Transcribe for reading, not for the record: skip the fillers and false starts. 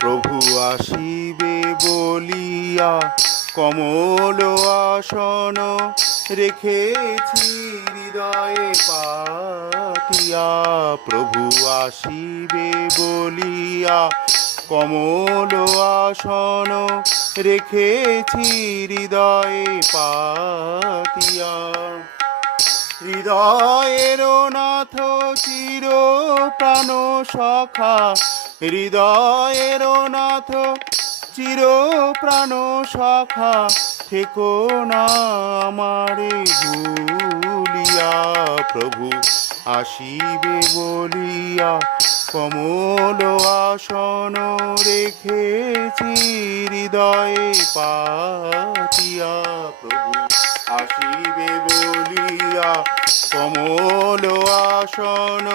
প্রভু আসিবে বলিয়া কমল আসন রেখেছি হৃদয়ে পাতিয়া। প্রভু আসিবে বলিয়া কমল আসন রেখেছি হৃদয়ে পাতিয়া। হৃদয়ের নাথ চির প্রাণ সখা, হৃদয়ের নাথ চির প্রাণ সখা, থেকো না আমারে ভুলিয়া। প্রভু আসিবে বলিয়া কমল আসন রেখেছি হৃদয়ে পাতিয়া। প্রভু আসিবে বলিয়া কমল আসন